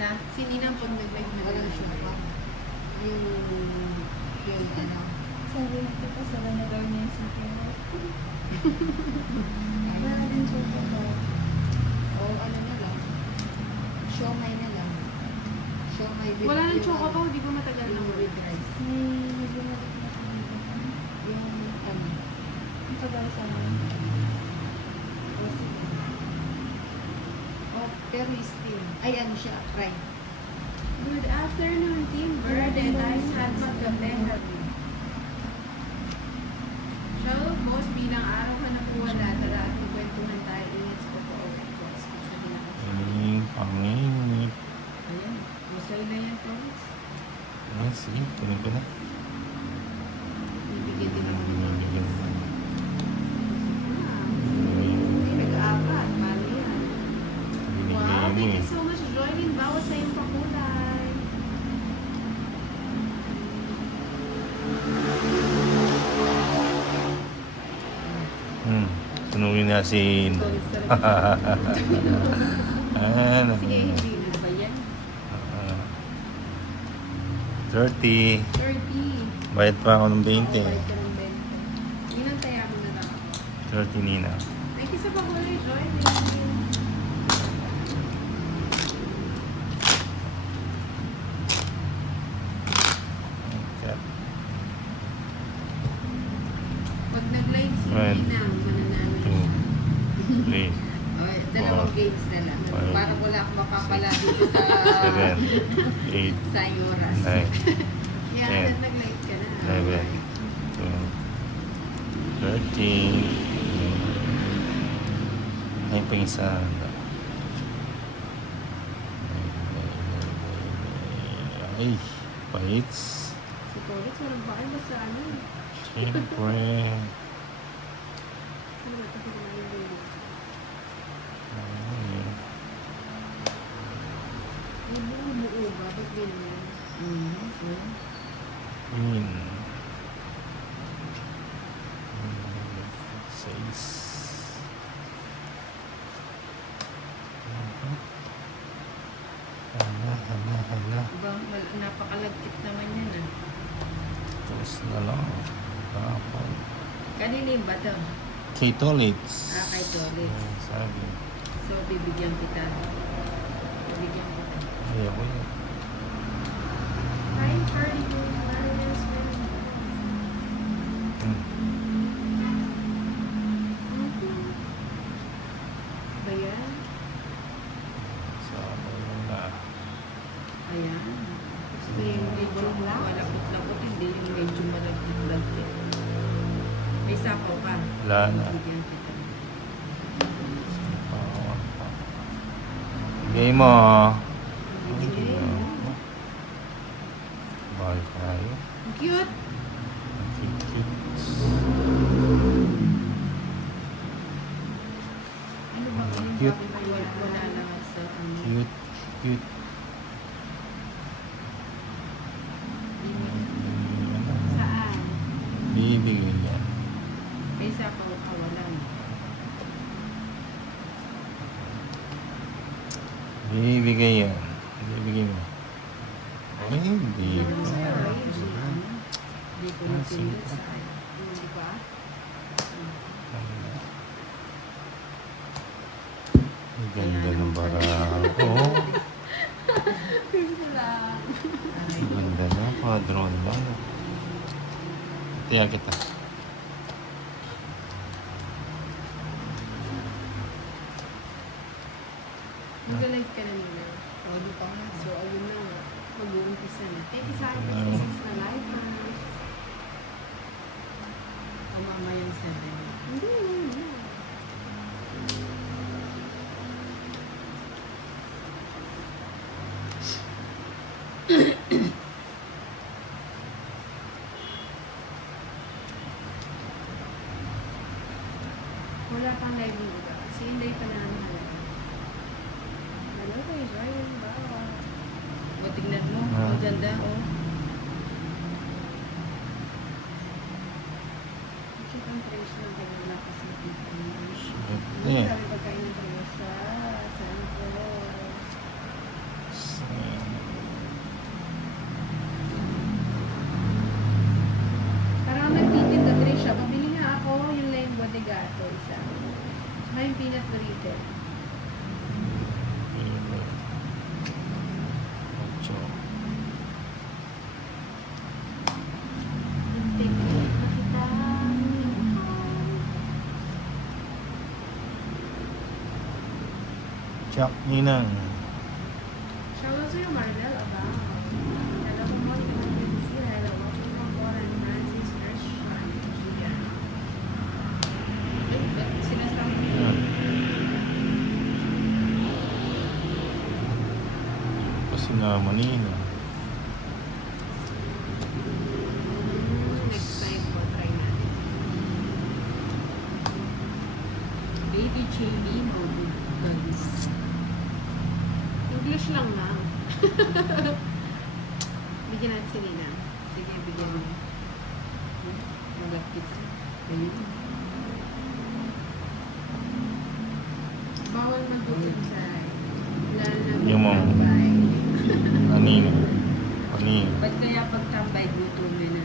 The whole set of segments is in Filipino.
Na, sininang pag nag-live na Walang siya pa. Yung ano. Sabi na kita, sala na daw niya yung sikero. Wala din siya pa ba? O ano na lang. Siomay na lang. Siomay with Wala nang yung choco ano, pa, di ba matagal na yung mo? with rice. May bumalik na kami. Yung ano. Ang tagal sa amin. Oh, pero steam. Ay, ano siya, fry. Good afternoon, Team Bird and Ice Hat Magkape. Shoutout boss, bilang araw ka nakuha na, tara at magkwentuhan tayo. Ingat ko po. Pangingit. Ayan, masay na yan, Toms. Ayan, sige. Tuloy ko na. Bibigyan din ako ng Binibigyan ko. Hindi nag-aapat, paano yan? Wow, Binigay mo thank eh. you so much, Joylyn. Bawat sa iyong pakulay. Sunugin na si Inda. Ano? Sige, hindi na ba yan? 30. 30. Bayad pa ako ng 20. Oo, balik ka ng 20. Inantaya mo na lang ako. 30 nina. Thank you sa pakulay, Joylyn. Pag nag-live si Right. Ninang, mananalo 2, siya. 3, Okay, dalawang Four. games na lang. Five. Parang wala akong mapapala dito sa 7, 8, sa oras. 9, Kaya Ten. nag-live ka na. 11, 12, 13. Ay, pa isa. Ay, paits. Si Torres, walang bakal basta ano. Siyempre. Ano ba ito pinag-live? Ay, Yung buo umuo ba? Ba't ganyan? Green. 6. Hala. Napakalagkit naman yan ah. Tapos na lang. Tapos. Kanina yung bato. Kay Tolitz. Ah, kay Tolitz. Sabi. So, bibigyan kita. Bibigyan kita. Ayoko yan. Hi, Charlie. Marinas. Hmm. Ba yan? Sabi na. Ayan. Gusto yung medyo malapot-lapot, hindi yung medyo malagkit-lagkit. May sapaw pa. Wala na. Bibigyan kita. Bigay mo. Okay. Bye tayo. Cute. Cute. Ano ba yun? Cute. Bakit wala naman sa ano? Cute. Cute. Saan? Bibigay yan. May sapaw kawalan. Bibigay yan. Bibigay mo. Ay, hindi. Hindi ko napindot sa ano. Di ba? Ang ganda ng barako. Wala. Ang ganda na. Padron lang. Tiya kita. Mag-live ka na nila. O, di pa nga. So, ayun na nga. Mag-uumpisa na. Thank you sa akin for 6 na livers. O mamayang 7. Hindi, hindi. Wala pang live yung iba. Si Inday pa na naman. Hello kay Ryan. Bawa. O, tignan mo. Ang ganda, oh. Check ang trace ng kanila kasi dito. Eh. Sabi pagkain ng trace siya. Saan ko? Shock Ninang. Shoutout sa'yo, Maribel Abang. Hello po mo, ito ng PNC. Hello, welcome po po ng Francis Restaurant. Julian. Ay, ba't sinasabi mo? Yan. Kasi naman Nina. Next time po, try natin. Baby Jamie Moguls. English lang na. Bigyan natin si Nina. Sige, bigyan mo. Malapit. Ayun. Bawal mag-uusay. Lalo na Yung mga- tambay. Anino. Anino. Ba't kaya pagtambay gutom na?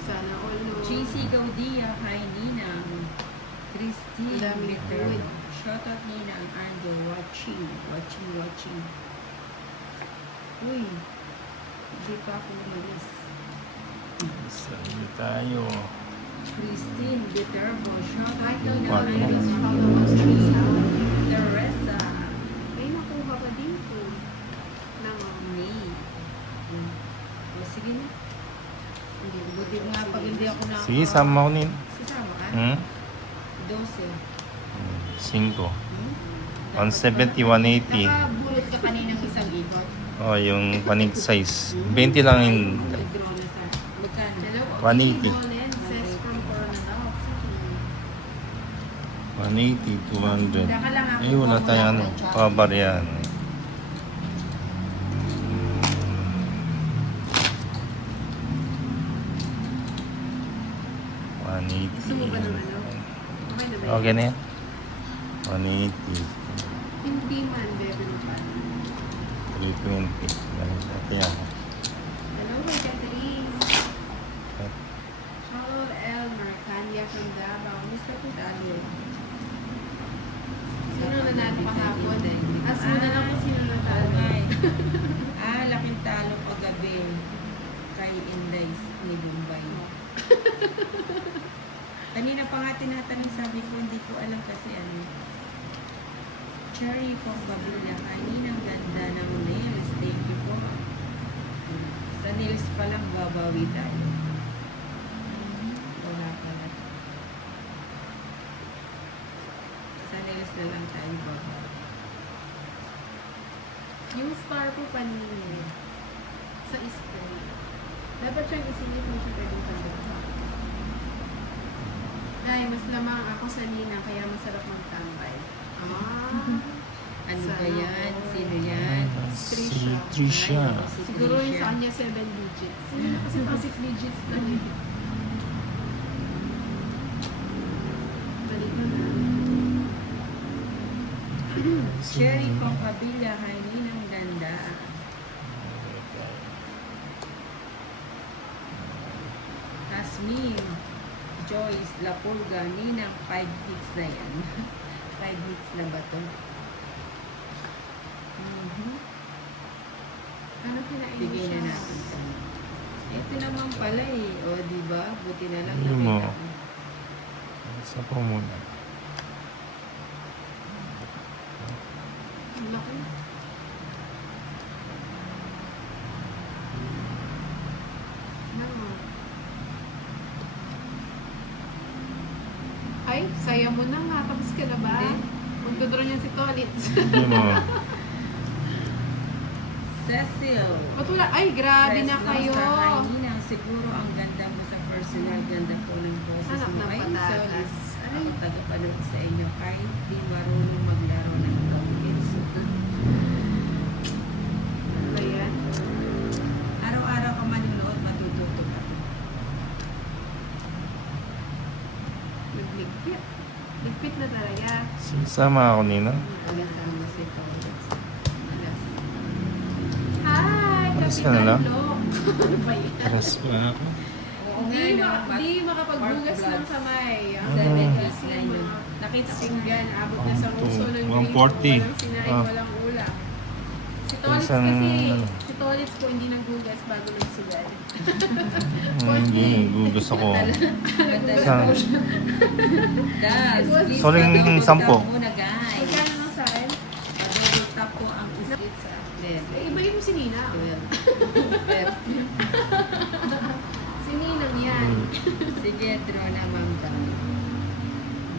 Sana all no. JC Gaudia, hi Nina. Christine, Ang dami Bitter. food. Shoutout Nina ang Ando, watching. Uy, hindi pa ako umalis. Sabi tayo. Christine, Viterbo, shoutout Michael Nina. Park. Galanes, follow us please. Teresa, Ay, nakuha pa din po. Nang May. O sige na. hindi. Buti nga pag hindi ako na. Sige, sama ko Nina. Sasama ka? Hmm? 12. 5. Hmm? 170, 180. Nakabulot ka kaninang isang ikot. Oh, yung panig size. 20 lang yung Nag-draw na sa. Magkano? Hello, 180. Colin says from Coronadal City. 180, 200. Daka lang ako. Eh, wala tayo ano. Pabaryan. Gusto mo ba ng ano? Okay na ba? yun? Okay na yan. 180. Hindi man, bebe mo pa. 320. Ganun natin yan. Hello, kay Catherine. Shoutout Elmer, Kanya from Davao. Mr. Putalo. Sino nanalo kahapon? As mo na lang kung sino natalo. Okay. Laking talo kagabi kay Inday ni Bombay. Kanina pa nga tinatanong, sabi ko, hindi ko alam kasi ano. Cherry from Babila. Kaninang ganda ng nails. Thank you po. Sa nails pa lang babawi tayo. Wala pala. Sa nails na lang tayo babawi. Yung star po panini sa history. Dapat siyang isilip mo siya pwedeng pagdala. Ay, mas lamang ako sa Nina, kaya masarap magtambay. Ano ba Sana yan? all. Sino yan? Si Trisha. Si Siguro yung Trisha. sa kanya 7 digits. Kasi pang 6 digits lang eh. Balik mo na. Cherry from Kabila, hi Ninang ganda. Asmin, Joyce, Lapulga, Ninang, 5 hits na yan. 5 hits na ba to? Ano kinain mo Bigay siya? na natin. Ito naman pala eh. O, diba? Buti na lang Hindi mo. nakita ko. Isa po muna. Ang laki. Ano? Ay, saya mo na nga. Tapos ka na ba? Hindi. Magdodraw niya si Tolitz. Hindi mo. Cecil. Ba't wala? Ay, grabe na kayo. Hi Ninang, siguro ang ganda mo sa personal. Ganda po ng boses Anak mo. ng Ay, patatas. solid. Ay. Ako tagapanood sa inyo. Kahit di marunong maglaro ng games. Ano ba yan? Araw-araw ka manunood, matututo ka. Nagligpit. Ligpit na talaga. Sama ako Nina. Kasama si Tolitz. Alas. Hi! Alis ka Kapitan na lang? Lok. Ano ba yan? Paras pa ako. Oo nga, no? Di makapagbugas Mark ng Vlogs. kamay. Ah. 7 hits na yun. Nakita ko nga. Pinggan, abot na sa uso ng 140. Walang sinain, Ah. walang ulam. Si Tolitz Minsan, kasi, ano. si Tolitz po hindi nagbugas bago nagsugal. Hindi, gugugas ako. Madalas Saan? po siya. Das. It was- please, Soling mag-upload 10. ka muna, guys. Magkano lang sa akin? Adoro it's a... Then, Iba yung si Nina. 12. Si Ninang yan. Sige, draw na Ma'am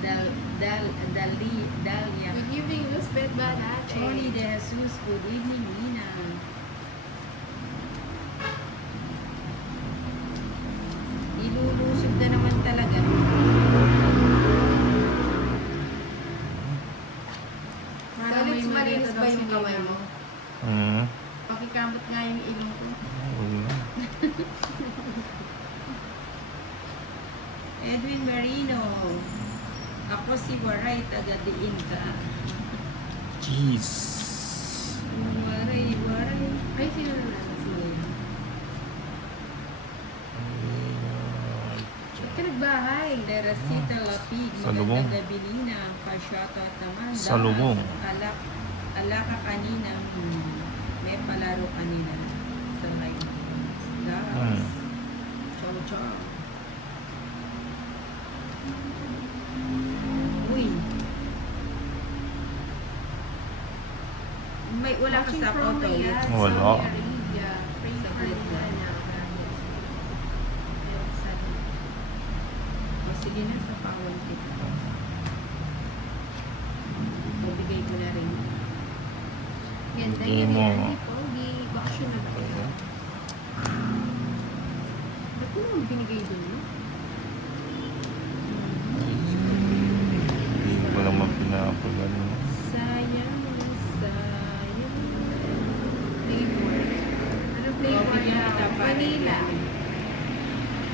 Dal. Dalia. Good evening, Luzbeth Banate. Tony De Jesus, good evening, Nina. Ilulusog na naman talaga. Malinis malinis ba yung kamay mo? Hmm. Pakikamot nga yung ilong ko. Huwag na. Edwin Marino. Ako si Waray, taga-diin ka. Jeez. Waray. Ay, sino na natin? Ba't ka nagbahay? Teresita Lapig, Salubong. magandang gabi Nina. Pa-shoutout naman. Salubong. Alaka kanina. May palaro kanina. Sa live. Das. Ciao. Uy. Wala ka sa photo. Wala. O sige na, sa pawal kita. Ibigay ko na rin. Ganda Hindi yan mo. yan. Hindi po. Di-vacation na ba kayo? Ba't mo naman binigay doon? No? Hindi ko naman pinapagano. Sayang. Flavor. Anong flavor Coffee niya? yata, pare. Vanilla.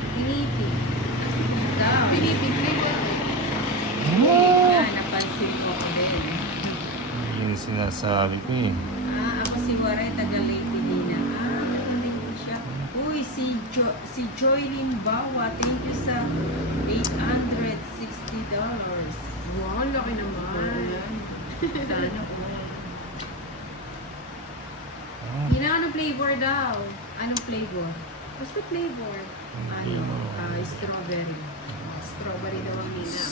Pinipig. Daw. Pinipig flavor. Yan, napansin ko ko din. Yun sinasabi ko eh. Ako si Waray, taga-Leyte din na. Nandun ko siya. Uy, si Joylyn Bawa, thank you sa $860. Wow, ang laki naman. Sana all. Yun ang anong flavor daw? Anong flavor? Basta flavor. Strawberry. Strawberry daw ang nila.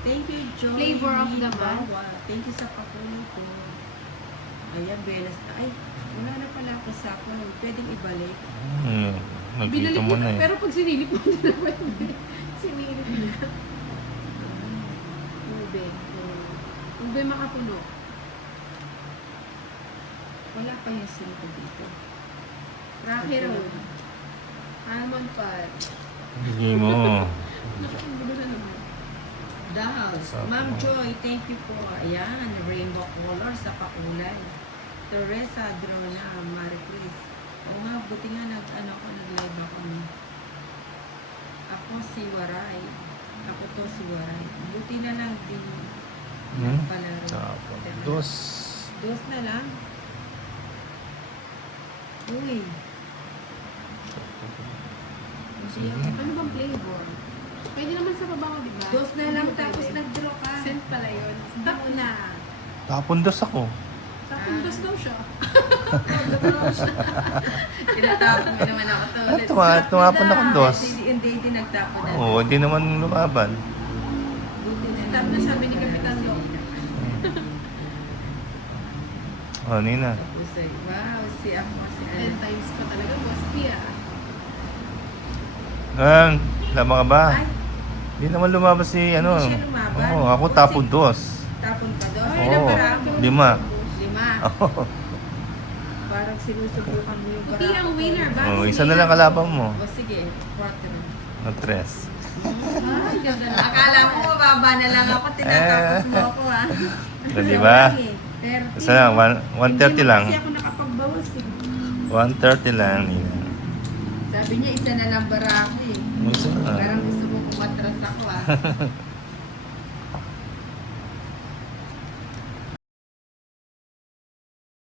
Thank you, Joy. Flavor of the month. Bawa. Thank you sa pakulo ko. Ayan, Ay, wala na pala ako sa ako. Pwedeng ibalik. Nagkita Binalik mo mo na eh. pero pag sinilip mo na pwede. Sinilip na. Ube. Ube makapuno. Wala pa yung silko dito. Rocky Road. Almond Pie. Hindi mo. Nakakagulo na naman. Dolls. Sarap Ma'am naman. Joy, thank you po. Ayan, rainbow color sa pakulay. Teresa Drona, Marie Chris. Oo nga, buti nga nag-live ako. Ako si Waray. Ako to si Waray. Buti na lang din. Palaro. Tapos. Dos na lang. Uy. Sige. Ano bang flavor? Pwede naman sa babaw, di ba? Dos na lang Hindi tapos pwede. nag-draw ka. Scent pala yun. Stop na. Tapon dos ako. Tapundos daw siya. Tinatapon mo naman ako to. Tumapon ako dos. Hindi nagtapon na. Oo, hindi naman lumaban. Buti na Stop na sabi ni Kapitan Lo. Oh, Nina. Tapos ay, wow, si 10 times pa talaga, boss Pia. Laban ka ba? Ay, Hindi naman lumabas si ano. Hindi siya lumaban. Oo, ako tapon dos. tapon ka doon. Ay, Oo, ilang barako? 5. 5. Oo. Parang sinusubukan mo yung Puti ang winner ba? Oh, isa na lang kalaban mo. O sige, quarter. Na 3. Ay, ganda na. Akala mo mababa na lang ako, tinatapos mo ako ha. Di ba? Pero, Isa lang, 130 lang. Hindi ako nakapagbawas eh. 130 lang, Nina. Sabi niya, isa na lang barako eh. Isa na. Parang gusto mo kumatras ako ah.